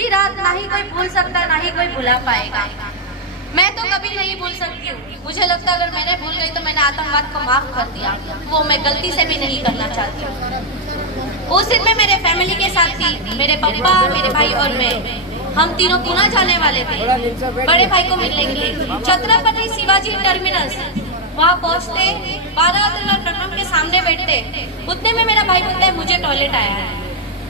की रात ना ही कोई भूल सकता, ना ही कोई भुला पाएगा। मैं तो कभी नहीं भूल सकती हूँ। मुझे लगता है अगर मैंने भूल गई तो मैंने आतंकवाद को माफ कर दिया, वो मैं गलती से भी नहीं करना चाहती हूँ। उस दिन मैं मेरे फैमिली के साथ थी, मेरे पापा, मेरे भाई और मैं, हम तीनों पूना जाने वाले थे बड़े भाई को मिलने के लिए। छत्रपति शिवाजी टर्मिनस वहाँ पहुँचते 12 प्लेटफॉर्म के सामने बैठते, उतने में मेरा भाई बोलता है मुझे टॉयलेट आया है।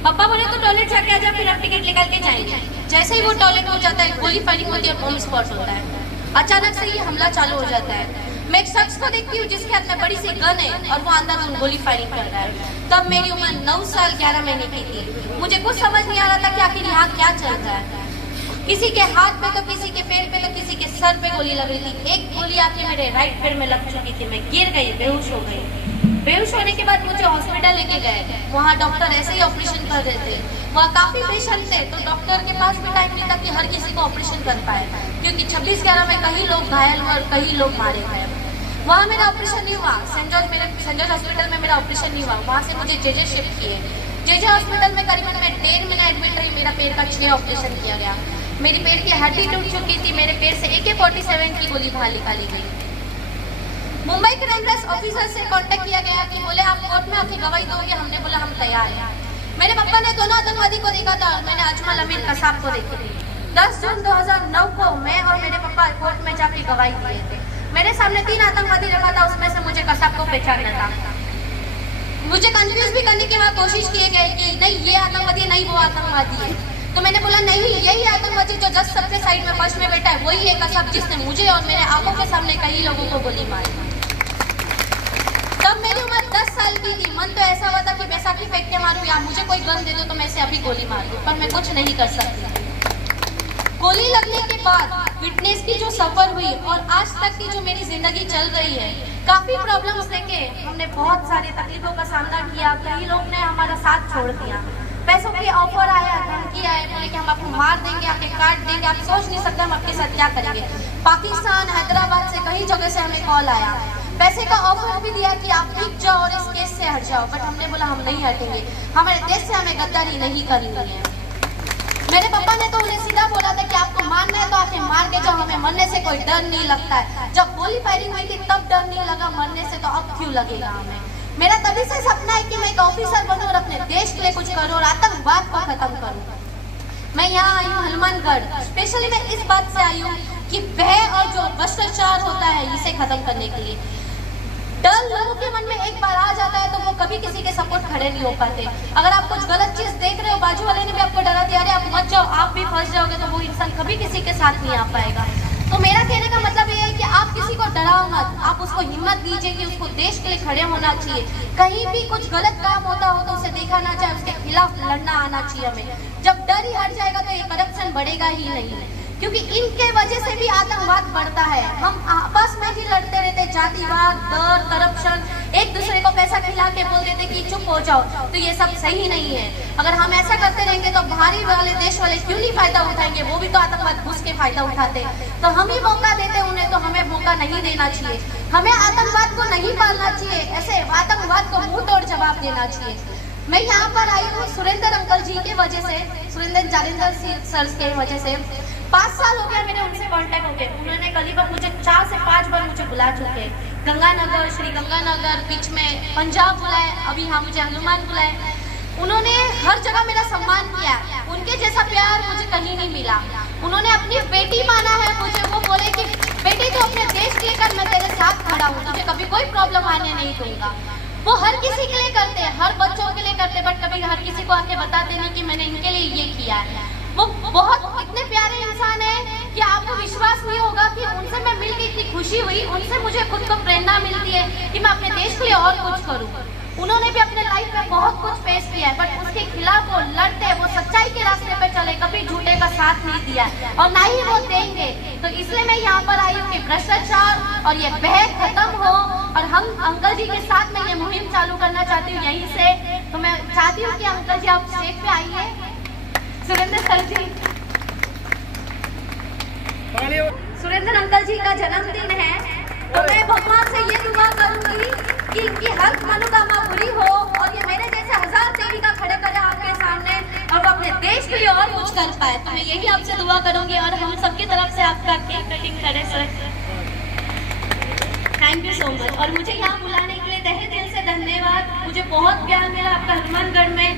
पापा बोले तो टॉयलेट जाके आ जा, फिर हम टिकट निकाल के जाएंगे। जैसे ही वो टॉयलेट हो जाता है, गोली फायरिंग होती है और बॉम्ब स्पॉट होता है। अचानक से ही हमला चालू हो जाता है। मैं एक शख्स को देखती हूँ जिसके हाथ में बड़ी सी गन है और वो अंदर गोली फायरिंग कर रहा है। तब मेरी उम्र 9 साल 11 महीने की थी। मुझे कुछ समझ नहीं आ रहा था कि आखिर यहाँ क्या चल रहा है। किसी के हाथ पे तो किसी के पैर पे तो किसी के सर पे गोली लग रही थी। एक गोली आके मेरे राइट पैर में लग चुकी थी। मैं गिर गई, बेहोश हो गई। बेहोश होने के बाद मुझे हॉस्पिटल लेके गए। वहाँ डॉक्टर ऐसे ही ऑपरेशन कर रहे थे। वहाँ काफी पेशेंट थे, तो डॉक्टर के पास भी टाइम नहीं था कि हर किसी को ऑपरेशन कर पाए, क्योंकि 26/11 में कई लोग घायल हुए और कई लोग मारे गए। वहाँ मेरा ऑपरेशन नहीं हुआ। सेंट जॉर्ज हॉस्पिटल में मेरा ऑपरेशन नहीं हुआ। वहाँ से मुझे जेजे शिफ्ट किए। जेजे हॉस्पिटल में करीबन मैं 1.5 महीना एडमिट रही। मेरा पैर का 6 ऑपरेशन किया गया। मेरी पैर की हड्डी टूट चुकी थी। मेरे पैर से AK-47 की गोली बाहर निकाली गई। मुंबई क्राइम ब्रांच ऑफिसर से कांटेक्ट किया गया कि बोले आप कोर्ट में आके गवाही दोगे। हमने बोला हम तैयार हैं। मेरे पापा ने दोनों आतंकवादी को देखा था और मैंने अजमल अमीर कसाब को देखी थी। 10 जून 2009 को मैं और मेरे पापा कोर्ट में जाके गवाही दिए थे। मेरे सामने 3 आतंकवादी रखा था, उसमें से मुझे कसाब को पहचानना था। मुझे कंफ्यूज भी करने की वहाँ कोशिश किए गए कि नहीं ये आतंकवादी नहीं वो आतंकवादी है। तो मैंने बोला नहीं यही आतंकवादी जो जस्ट सबसे साइड में फर्स्ट में बैठा है वही है कसाब, जिसने मुझे और मेरे आंखों के सामने कई लोगों को गोली मारी। तब मेरी उम्र 10 साल की थी। मन तो ऐसा हुआ था कि बैसाखी फेंक के मारूं या मुझे कोई गन दे दो तो मैं इसे अभी गोली मार दूं, पर मैं कुछ नहीं कर सकती। गोली लगने के बाद विटनेस की जो सफर हुई और आज तक की जो मेरी जिंदगी चल रही है, काफी प्रॉब्लम्स देखे हमने, बहुत सारी तकलीफों का सामना किया। कई लोग ने हमारा साथ छोड़ दिया। पैसों की ऑफर आया, धमकी आए, बोले कि हम आपको मार देंगे, आपके काट देंगे, आप सोच नहीं सकते हम आपके साथ क्या करेंगे। पाकिस्तान, हैदराबाद से कई जगह से हमें कॉल आया। पैसे का ऑफर भी दिया कि आप भीग जाओ और इस केस से हट जाओ, बट हमने बोला हम नहीं हटेंगे। हमारे देश से हमें गद्दारी नहीं करनी है। मेरे पापा ने तो उन्हें सीधा बोला था कि आपको मारना है तो आके मार के जाओ, हमें मरने से कोई डर नहीं लगता है। जब गोली फायरिंग हुई थी तब डर नहीं लगा, मरने से तो अब क्यों लगेगा हमें। मेरा तभी से सपना है कि मैं एक ऑफिसर बनूं और अपने देश के लिए कुछ करूं और आतंकवाद को खत्म करूं। मैं यहाँ आई हूँ हनुमानगढ़, स्पेशली मैं इस बात से आई हूँ कि भय और जो भ्रष्टाचार होता है इसे खत्म करने के लिए। डर लोगों के मन में एक बार आ जाता है तो वो कभी किसी के सपोर्ट खड़े नहीं हो पाते। अगर आप कुछ गलत चीज देख रहे हो, बाजू वाले ने भी आपको डरा दिया, अरे आप मत जाओ, आप भी फंस जाओगे, तो वो इंसान कभी किसी के साथ नहीं आ पाएगा। तो मेरा कहने का मतलब ये है कि आप किसी को डराओ मत, आप उसको हिम्मत दीजिए कि उसको देश के लिए खड़े होना चाहिए। कहीं भी कुछ गलत काम होता हो तो उसे देखा ना जाए, उसके खिलाफ लड़ना आना चाहिए हमें। जब डर ही हट जाएगा तो ये करप्शन बढ़ेगा ही नहीं, क्योंकि इनके वजह से भी आतंकवाद बढ़ता है। हम आपस में ही लड़ते रहते, जातिवाद, डर, करप्शन, एक दूसरे को पैसा खिला के बोल देते कि चुप हो जाओ, तो ये सब सही नहीं है। अगर हम ऐसा करते रहेंगे तो बाहरी वाले देश वाले क्यों नहीं फायदा उठाएंगे, वो भी तो आतंकवाद घुस के फायदा उठाते। तो हम ही मौका देते उन्हें, तो हमें मौका नहीं देना चाहिए। हमें आतंकवाद को नहीं पालना चाहिए, ऐसे आतंकवाद को मुंह तोड़ जवाब देना चाहिए। मैं यहाँ पर आई हूँ सुरेंद्र अंकल जी के वजह से, सुरेंद्र जालिंदर सर के वजह से। 5 साल हो गया मेरे उनसे कांटेक्ट हो गए। उन्होंने करीबन मुझे 4 से 5 बार मुझे बुला चुके। गंगानगर, श्री गंगानगर, बीच में पंजाब बुलाए, अभी यहाँ मुझे हनुमान बुलाए। उन्होंने हर जगह मेरा सम्मान किया। उनके जैसा प्यार मुझे कहीं नहीं मिला। उन्होंने अपनी बेटी माना है मुझे। वो बोले कि बेटी तो अपने देश के लिए कर, मैं तेरे साथ खड़ा हूँ, तुझे कभी कोई प्रॉब्लम आने नहीं दूंगा। वो हर किसी के लिए करते हैं, हर बच्चों के लिए करते, बट कभी हर किसी को आके बताते नहीं कि मैंने इनके लिए ये किया है। वो बहुत इतने प्यारे इंसान है कि आपको विश्वास नहीं होगा कि उनसे मैं मिलकर इतनी खुशी हुई। उनसे मुझे खुद को प्रेरणा मिलती है कि मैं अपने देश के लिए और कुछ करूं। उन्होंने भी अपने लाइफ में बहुत कुछ फेस किया है, बट उसके खिलाफ वो लड़ते, वो सच्चाई के रास्ते पे चले, कभी झूठे का साथ नहीं दिया और ना ही वो देंगे। तो इसलिए मैं यहाँ पर आई हूँ कि भ्रष्टाचार और ये भय खत्म हो, और हम अंकल जी के साथ में ये मुहिम चालू करना चाहती हूँ यहीं से। तो मैं चाहती हूँ कि अंकल जी आप स्टेज पे आइए। सुरेंद्र सर जी, सुरेंद्र अंकल जी का जन्मदिन है, तो मैं भगवान से ये दुआ करूंगी कि इनकी हर मनोकामना पूरी हो और ये मेरे जैसे 1000 देवी का खड़े करे आपके सामने और वो अपने देश के लिए और कुछ कर पाए। तो मैं यही आपसे दुआ करूंगी और हम सबकी तरफ से आपका केक कटिंग करें sir. Thank you so much. और मुझे यहाँ बुलाने के लिए तहे दिल से धन्यवाद। मुझे बहुत प्यार मिला आपका हनुमानगढ़ में।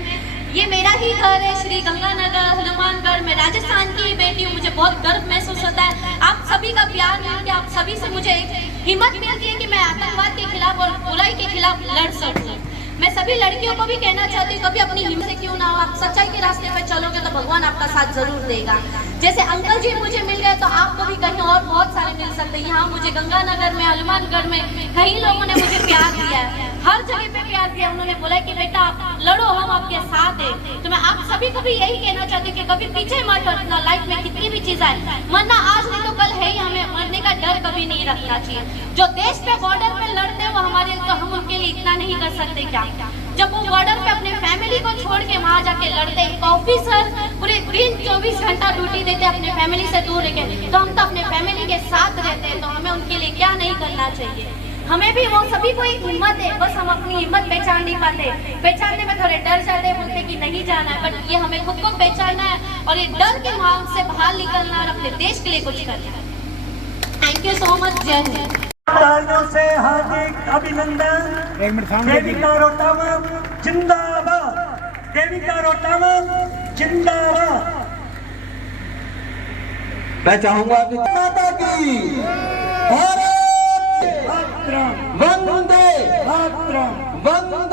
ये मेरा ही घर है, श्री गंगानगर हनुमानगढ़। मैं राजस्थान की ही बेटी हूँ, मुझे बहुत गर्व महसूस होता है। आप सभी का प्यार मिल के, आप सभी से मुझे एक हिम्मत मिलती है कि मैं आतंकवाद के खिलाफ और बुराई के खिलाफ लड़ सकूँ। मैं सभी लड़कियों को भी कहना चाहती हूँ, कभी अपनी हिम्मत से क्यों ना हो, आप सच्चाई के रास्ते पे चलोगे तो भगवान आपका साथ जरूर देगा। जैसे अंकल जी मुझे मिल गए तो आपको भी कहीं और बहुत सारे मिल सकते हैं। यहाँ मुझे गंगानगर में, हनुमानगढ़ में कई लोगों ने मुझे प्यार दिया है, हर जगह पे प्यार दिया। उन्होंने बोला कि बेटा आप लड़ो, हम आपके साथ हैं। तो मैं आप सभी को भी यही कहना चाहती हूँ कि कभी पीछे मत हटना। लाइफ में कितनी भी चीज आए, मरना आज नहीं तो कल है ही, हमें मरने का डर कभी नहीं रखना चाहिए। जो देश पे बॉर्डर पे लड़ते हैं वो हमारे, तो हम उनके लिए इतना नहीं कर सकते क्या? जब वो बॉर्डर पे अपने फैमिली को छोड़ के वहाँ जाके लड़ते, एक ऑफिसर पूरे दिन 24 घंटा ड्यूटी देते अपने फैमिली से दूर रह के, तो हम तो अपने फैमिली के साथ रहते हैं, तो हमें उनके लिए क्या नहीं करना चाहिए? हमें भी, वो सभी को एक हिम्मत है, बस हम अपनी हिम्मत पहचान नहीं पाते। पहचानने में थोड़े डर जाते हैं, बोलते कि नहीं जाना है, बट ये हमें खुद को पहचानना है और ये डर के मार्ग से बाहर निकलना और अपने देश के लिए कुछ करना है। Thank you so much. जय हिंद। तालियों से हार्दिक अभिनंदन। देविका रोटावत जिंदाबाद, देविका रोटावत जिंदाबाद। मैं चाहूंगा कि माता की भारत मातरम, वंदे मातरम, वंदे